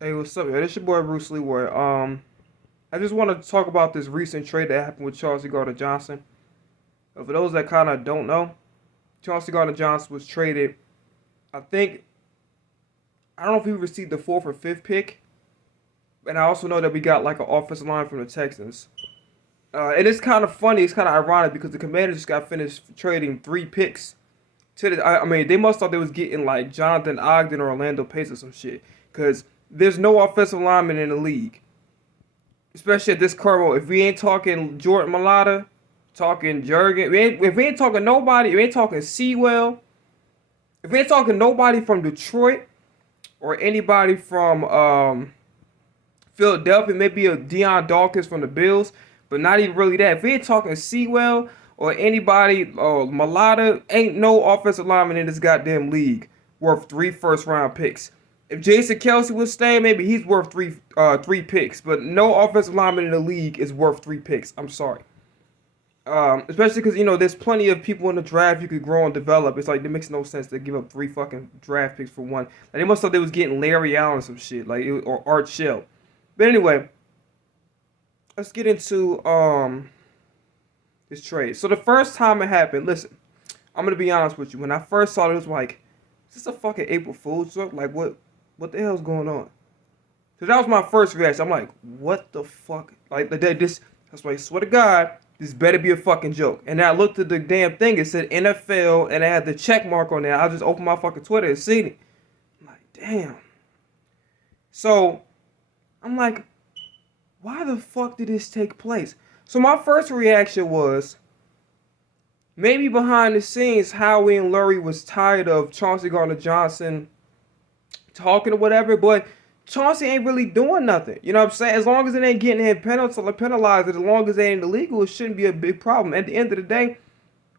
Hey, what's up, yo? This your boy Bruce Leroy. I just want to talk about this recent trade that happened with Chauncey Gardner-Johnson. For those that kind of don't know, Chauncey Gardner-Johnson was traded. I think I don't know if he received the fourth or fifth pick, and I also know that we got like an offensive line from the Texans. And it's kind of funny. It's kind of ironic because the Commanders just got finished trading three picks to the. I mean, they must thought they was getting like Jonathan Ogden or Orlando Pace or some shit because there's no offensive lineman in the league, especially at this current moment. If we ain't talking Jordan Mailata, talking Jurgen, if we ain't talking nobody, if we ain't talking Sewell, if we ain't talking nobody from Detroit or anybody from Philadelphia, maybe a Deion Dawkins from the Bills, but not even really that. If we ain't talking Sewell or anybody, Mailata, ain't no offensive lineman in this goddamn league worth three first round picks. If Jason Kelsey was staying, maybe he's worth three picks, but no offensive lineman in the league is worth three picks. I'm sorry. Especially because, there's plenty of people in the draft you could grow and develop. It's like, it makes no sense to give up three fucking draft picks for one. Like, they must have thought they was getting Larry Allen or some shit, or Art Shell. But anyway, let's get into this trade. So the first time it happened, listen, I'm gonna be honest with you. When I first saw it, it was like, is this a fucking April Fool's joke? Like, what the hell's going on? So that was my first reaction. I'm like, what the fuck? Like, this, that's why I swear to God, this better be a fucking joke. And then I looked at the damn thing. It said NFL, and it had the check mark on there. I just opened my fucking Twitter and seen it. I'm like, damn. So, I'm like, why the fuck did this take place? So my first reaction was, maybe behind the scenes, Howie and Lurie was tired of Chauncey Gardner-Johnson talking or whatever, but Chauncey ain't really doing nothing. You know what I'm saying? As long as it ain't getting him penalized, as long as it ain't illegal, it shouldn't be a big problem. At the end of the day,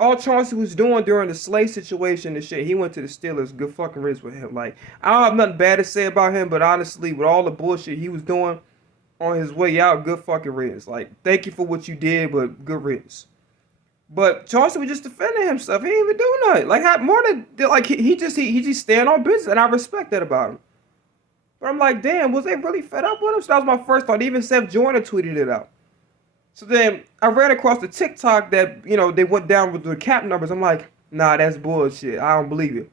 all Chauncey was doing during the Slay situation and shit, he went to the Steelers. Good fucking riddance with him. Like, I don't have nothing bad to say about him, but honestly, with all the bullshit he was doing on his way out, good fucking riddance. Like, thank you for what you did, but good riddance. But Chauncey was just defending himself. He didn't even do nothing. Like, more than like he just stand on business, and I respect that about him. But I'm like, damn, was they really fed up with him? So that was my first thought. Even Seth Joyner tweeted it out. So then I ran across the TikTok that, they went down with the cap numbers. I'm like, nah, that's bullshit. I don't believe it.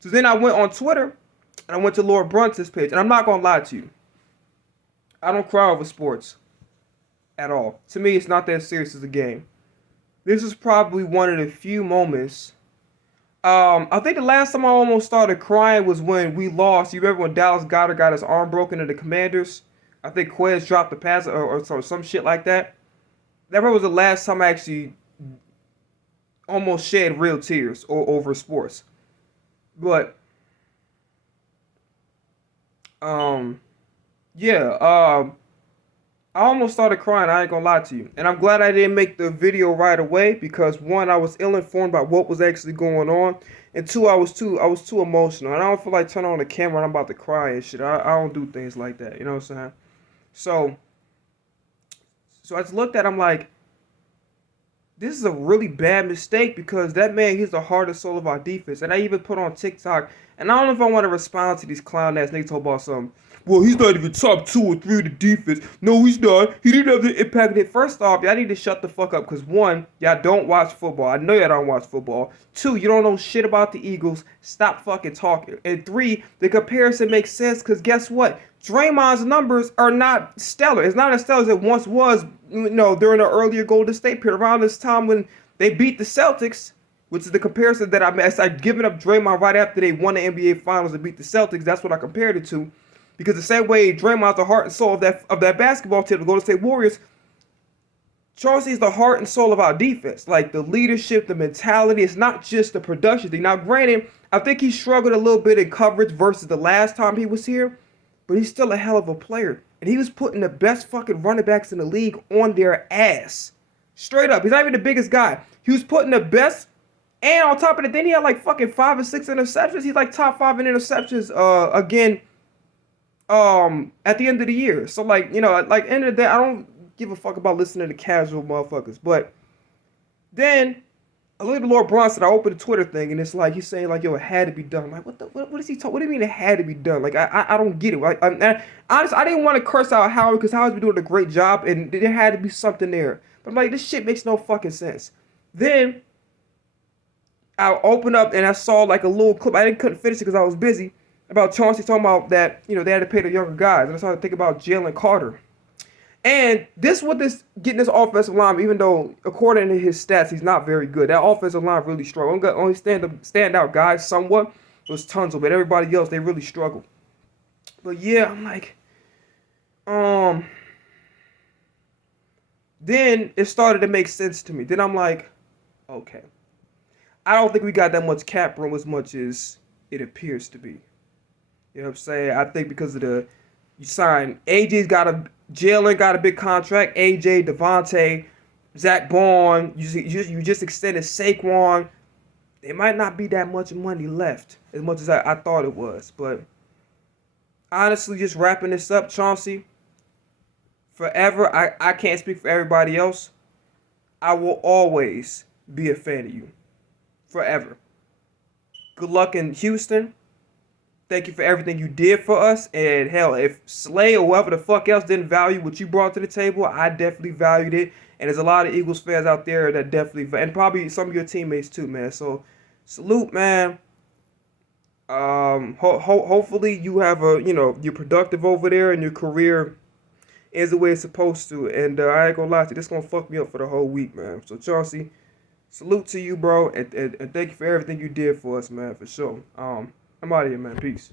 So then I went on Twitter and I went to Laura Brunson's page. And I'm not going to lie to you. I don't cry over sports at all. To me, it's not that serious as a game. This is probably one of the few moments. I think the last time I almost started crying was when we lost. You remember when Dallas Goedert got his arm broken to the Commanders? I think Quez dropped the pass or some shit like that. That was the last time I actually almost shed real tears over sports. But, yeah, I almost started crying, I ain't gonna lie to you. And I'm glad I didn't make the video right away because one, I was ill-informed about what was actually going on. And two, I was too emotional. And I don't feel like turning on the camera and I'm about to cry and shit. I don't do things like that, you know what I'm saying? So I just looked at him like, this is a really bad mistake because that man, he's the heart and soul of our defense. And I even put on TikTok, and I don't know if I want to respond to these clown ass niggas talk about something. Well, he's not even top 2 or 3 of the defense. No, he's not. He didn't have the impact. First off, y'all need to shut the fuck up because one, y'all don't watch football. I know y'all don't watch football. Two, you don't know shit about the Eagles. Stop fucking talking. And three, the comparison makes sense because guess what? Draymond's numbers are not stellar. It's not as stellar as it once was, during the earlier Golden State period. Around this time when they beat the Celtics, which is the comparison that I made. I'd given up Draymond right after they won the NBA Finals and beat the Celtics. That's what I compared it to. Because the same way Draymond's the heart and soul of that basketball team, the Golden State Warriors, Chauncey's the heart and soul of our defense. Like, the leadership, the mentality. It's not just the production thing. Now, granted, I think he struggled a little bit in coverage versus the last time he was here. But he's still a hell of a player. And he was putting the best fucking running backs in the league on their ass. Straight up. He's not even the biggest guy. He was putting the best. And on top of it, then he had like fucking 5 or 6 interceptions. He's like top 5 in interceptions again at the end of the year. So like, like end of the day, I don't give a fuck about listening to casual motherfuckers. But then I look at the Lord Bronson. I opened the Twitter thing, and it's like he's saying like, "Yo, it had to be done." I'm like, what is he talking? What do you mean it had to be done? Like, I don't get it. Like, honestly, I didn't want to curse out Howard because Howard's been doing a great job, and there had to be something there. But I'm like, this shit makes no fucking sense. Then I opened up and I saw like a little clip. Couldn't finish it because I was busy. About Chauncey talking about that, they had to pay the younger guys, and I started to think about Jalen Carter. And this what this getting this offensive line, even though according to his stats, he's not very good. That offensive line really struggled. Only standout guys somewhat was Tunzel, but everybody else they really struggled. But yeah, I'm like, then it started to make sense to me. Then I'm like, okay, I don't think we got that much cap room as much as it appears to be. You know what I'm saying? I think because of you signed Jalen got a big contract. AJ, Devontae, Zach Bond. You just extended Saquon. There might not be that much money left as much as I thought it was. But honestly, just wrapping this up, Chauncey, forever, I can't speak for everybody else. I will always be a fan of you. Forever. Good luck in Houston. Thank you for everything you did for us. And hell, if Slay or whoever the fuck else didn't value what you brought to the table, I definitely valued it. And there's a lot of Eagles fans out there that definitely, and probably some of your teammates too, man. So salute, man. Hopefully you have you're productive over there and your career is the way it's supposed to. And I ain't gonna lie to you, this gonna fuck me up for the whole week, man. So Chauncey, salute to you, bro. And thank you for everything you did for us, man, for sure. I'm out of here, man. Peace.